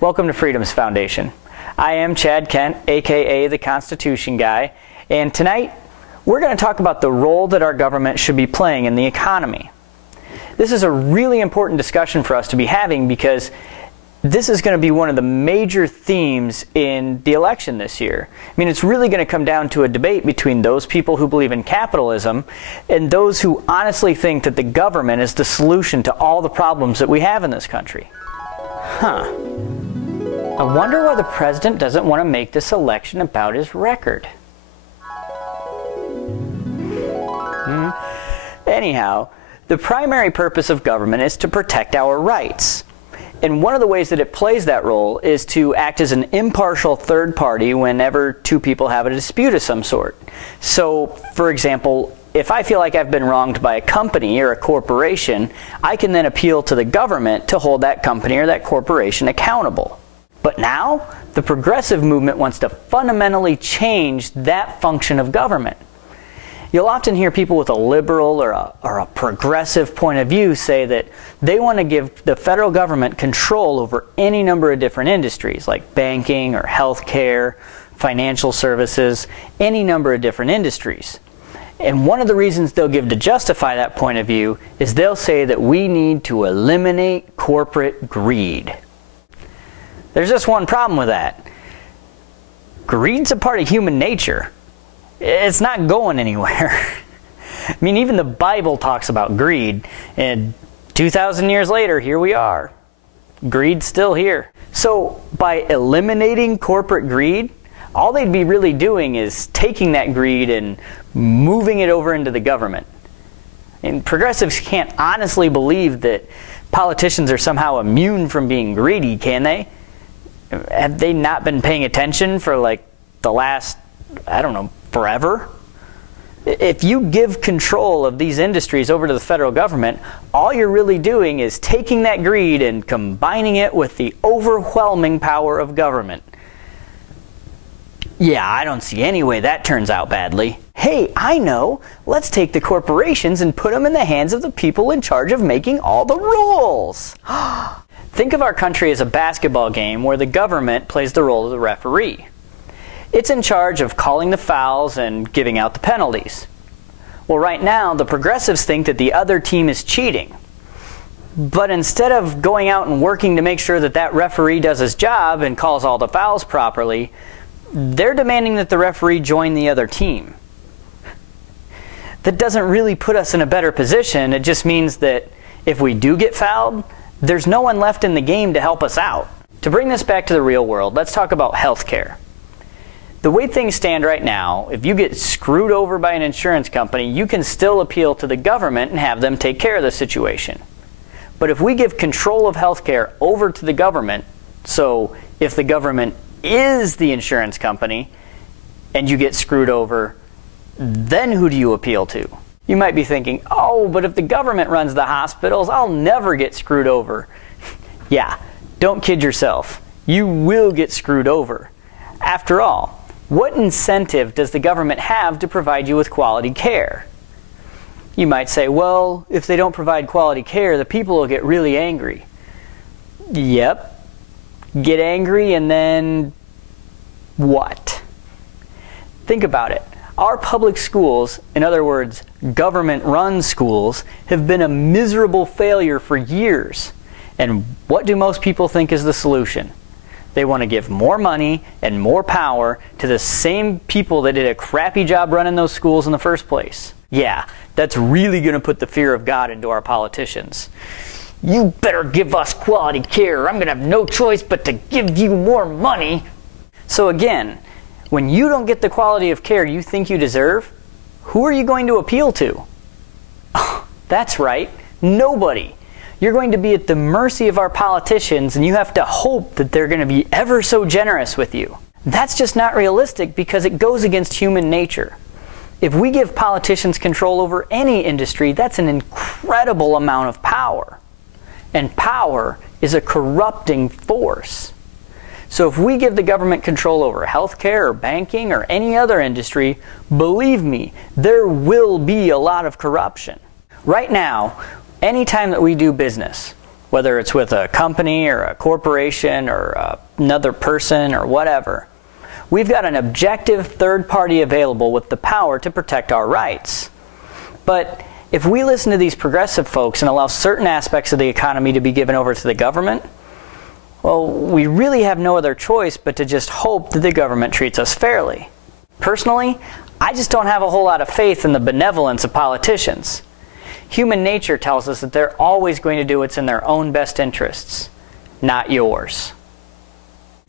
Welcome to Freedom's Foundation. I am Chad Kent, aka the Constitution Guy, and tonight we're going to talk about the role that our government should be playing in the economy. This is a really important discussion for us to be having because this is going to be one of the major themes in the election this year. I mean, it's really going to come down to a debate between those people who believe in capitalism and those who honestly think that the government is the solution to all the problems that we have in this country. I wonder why the president doesn't want to make this election about his record. Anyhow, the primary purpose of government is to protect our rights. And one of the ways that it plays that role is to act as an impartial third party whenever two people have a dispute of some sort. So, for example, if I feel like I've been wronged by a company or a corporation, I can then appeal to the government to hold that company or that corporation accountable. But now, the progressive movement wants to fundamentally change that function of government. You'll often hear people with a liberal or a progressive point of view say that they want to give the federal government control over any number of different industries like banking or healthcare, financial services, any number of different industries. And one of the reasons they'll give to justify that point of view is they'll say that we need to eliminate corporate greed. There's just one problem with that. Greed's a part of human nature. It's not going anywhere. I mean, even the Bible talks about greed, and 2,000 years later, here we are. Greed's still here. So, by eliminating corporate greed, all they'd be really doing is taking that greed and moving it over into the government. And progressives can't honestly believe that politicians are somehow immune from being greedy, can they? Have they not been paying attention for like the last, I don't know, forever? If you give control of these industries over to the federal government, all you're really doing is taking that greed and combining it with the overwhelming power of government. Yeah, I don't see any way that turns out badly. Hey, I know! Let's take the corporations and put them in the hands of the people in charge of making all the rules! Think of our country as a basketball game where the government plays the role of the referee. It's in charge of calling the fouls and giving out the penalties. Well, right now, the progressives think that the other team is cheating. But instead of going out and working to make sure that that referee does his job and calls all the fouls properly, they're demanding that the referee join the other team. That doesn't really put us in a better position. It just means that if we do get fouled, there's no one left in the game to help us out. To bring this back to the real world, let's talk about healthcare. The way things stand right now, if you get screwed over by an insurance company, you can still appeal to the government and have them take care of the situation. But if we give control of healthcare over to the government, so if the government is the insurance company and you get screwed over, then who do you appeal to? You might be thinking, oh, but if the government runs the hospitals, I'll never get screwed over. Yeah, don't kid yourself. You will get screwed over. After all, what incentive does the government have to provide you with quality care? You might say, well, if they don't provide quality care, the people will get really angry. Yep. Get angry and then what? Think about it. Our public schools, in other words, government-run schools, have been a miserable failure for years. And what do most people think is the solution? They want to give more money and more power to the same people that did a crappy job running those schools in the first place. Yeah, that's really going to put the fear of God into our politicians. You better give us quality care. I'm going to have no choice but to give you more money. So again, when you don't get the quality of care you think you deserve, who are you going to appeal to? Oh, that's right, nobody. You're going to be at the mercy of our politicians, and you have to hope that they're going to be ever so generous with you. That's just not realistic because it goes against human nature. If we give politicians control over any industry, that's an incredible amount of power. And power is a corrupting force. So if we give the government control over healthcare or banking or any other industry, believe me, there will be a lot of corruption. Right now, anytime that we do business, whether it's with a company or a corporation or another person or whatever. We've got an objective third party available with the power to protect our rights. But if we listen to these progressive folks and allow certain aspects of the economy to be given over to the government, well, we really have no other choice but to just hope that the government treats us fairly. Personally, I just don't have a whole lot of faith in the benevolence of politicians. Human nature tells us that they're always going to do what's in their own best interests, not yours.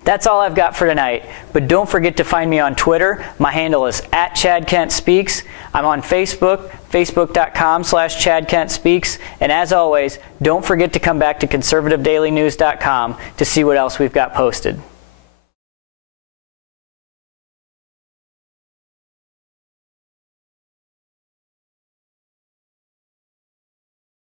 That's all I've got for tonight, but don't forget to find me on Twitter. My handle is @ChadKentSpeaks. I'm on Facebook, facebook.com/ChadKentSpeaks. And as always, don't forget to come back to conservativedailynews.com to see what else we've got posted.